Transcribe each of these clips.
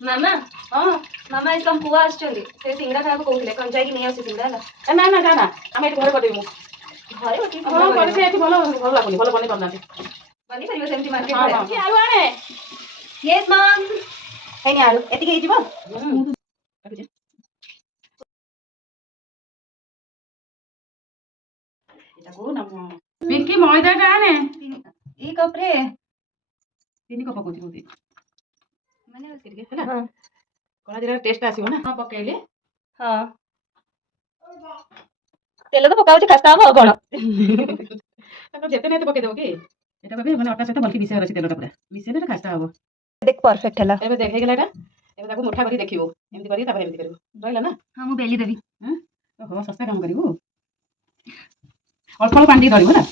ମାମା ହଁ ମାମା ଏ ତମ ପୁଅ ଆସିଛନ୍ତି ସେ ସିଙ୍ଗଡ଼ା ଖାଇବାକୁ କହୁଥିଲେ କଣ ଯାଇକି ନେଇ ଆସି ସିଙ୍ଗଡ଼ା ହେଲା ନା ନା ଯା ନା ଆମେ ଏଠି ଘରେ କରିଦେବୁ ଘରେ ବସିକି ହଁ ଘରେ ସେ ଏଠି ଭଲ ଭଲ ଲାଗୁନି ଭଲ ବନେଇ ପାରୁନାହାନ୍ତି ବନେଇ ପାରିବ ସେମିତି ହଁ ମାର୍କେଟ ହଁ ଭଳିଆ କି ଆଳୁ ଆଣେ ୟେସ୍ ମାମ୍ ହେଇନି ଆଳୁ ଏତିକି ହେଇଯିବ ଏଟାକୁ ନା ପିଙ୍କି ମଇଦାଟା ଆଣେ ଏଇ କପରେ 3 କପ୍ ପକଉଛି କହୁଛି ମାନେ ଟିକେ ହେଲା ହଁ କଳା ଜିରା ଟେଷ୍ଟ ଆସିବ ନା ହଁ ପକେଇଲି ହଁ ତେଲ ତ ପକା ହଉଛି ଖାସ୍ତା ହବ ଆଉ କଣ ତାକୁ ଯେତେ ନେଇ ପକେଇଦେବ କି ଏଟା କହିବି ମାନେ ଅଟା ସହିତ ଭଲକି ମିଶେଇବାର ଅଛି ତେଲଟା ପୁରା ମିଶେଇଲେ ଖାସ୍ତା ହବ ଦେଖ ପରଫେକ୍ଟ ହେଲା ଏବେ ଦେଖ ହେଇଗଲା ଏଟା ଏବେ ତାକୁ ମୁଠା କରି ଦେଖିବୁ ଏମିତି କରି ତାପରେ ଏମିତି କରିବୁ ରହିଲା ନା ହଁ ମୁଁ ବେଲି ଦେବି ଓହୋ ଶସ୍ତା କାମ କରିବୁ ଅଳ୍ପ ଅଳ୍ପ ପାଣି ଟିକେ ଧରିବୁ ହେଲା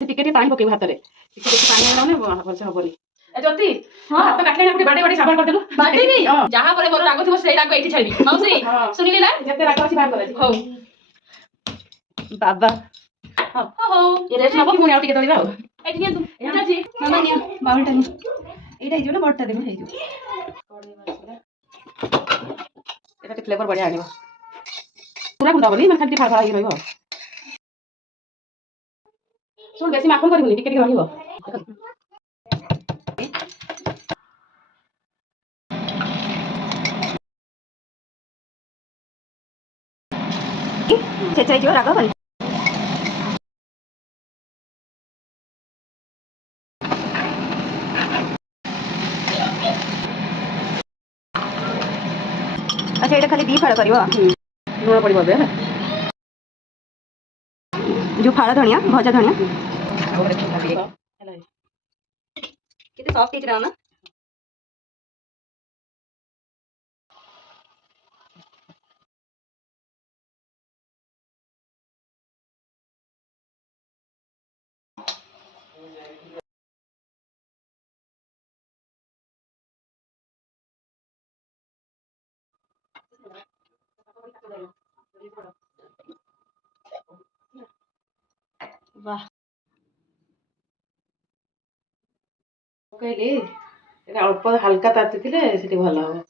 ଟିକେ ଟିକେ ପାଣି ପକେଇବୁ ହାତରେ ଟିକେ ଟିକେ ପାଣି ଆଣିଲା ମାନେ ଭଲସେ ହବନି ଏ ଜ୍ୟୋତି ହାତ କାଟିଲେ ଗୋଟେ ବାଡେ ବାଡେ ସାବାନ କରିଦେଲୁ ବାଟିବି ଯାହା ପରେ ମୋର ରାଗ ଥିବ ସେଇ ରାଗ ଏଇଠି ଛାଡିବି ମାଉସୀ ଶୁଣିଲି ନା ଯେତେ ରାଗ ଅଛି ବାହାର କରାଯିବ ହଉ ବାବା ହଉ ଏ ରେଷ୍ଟ ନବ ପୁଣି ଆଉ ଟିକେ ଧରିବା ଆଉ ଏଠି ନିଅନ୍ତୁ ଏଇଟା ଅଛି ମାମା ନିଅ ବାଉଲଟା ନିଅ ଏଇଟା ହେଇଯିବ ନା ବଡ଼ଟା ଦେବି ହେଇଯିବ এটা ଟିକେ ফ্লেভর বଢିଆ আনিବ পুরা গুଣ୍ଡ ହବନି ମାନେ ଖାଲି ଟିକେ ଫାଳ ଫାଳ ହେଇକି ରହିବ ଶୁଣ ବେଶୀ ମାଖନ କରିବୁନି ଟିକେ ଟିକେ ରହିବ ଛେଚା ହେଇଯିବ ରାଗ ହବନି ଆଚ୍ଛା ଏଇଟା ଖାଲି ଦି ଫାଳ କରିବ ଲୁଣ ପଡିବ ଏବେ ହେଲା ଯୋଉ ଫାଳ ଧଣିଆ ଭଜା ଧଣିଆ ହେଲା କେତେ ସଫ୍ଟ ହେଇଛି ନା ମାମା ବାহ ପକେଇଲି ଏଟା ଅଳ୍ପ ହାଲକା ତାତିଥିଲେ ସେଠି ଭଲ ହବ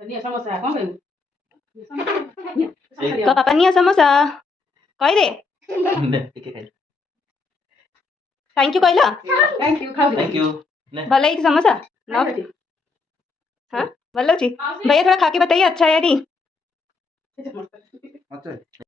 ନିଅ ସମୋସା କଣ କହିବୁ ତ ବାପା ନିଅ ସମୋସା କହିଦେ ଥ୍ୟାଙ୍କ ୟୁ କହିଲ ଥ୍ୟାଙ୍କ ୟୁ ଖାଉ थैंक यू ଭଲ ହେଇଛି ସମୋସା हाँ ଭଲ ଅଛି भैया थोड़ा खा के बताइए अच्छा है या नहीं अच्छा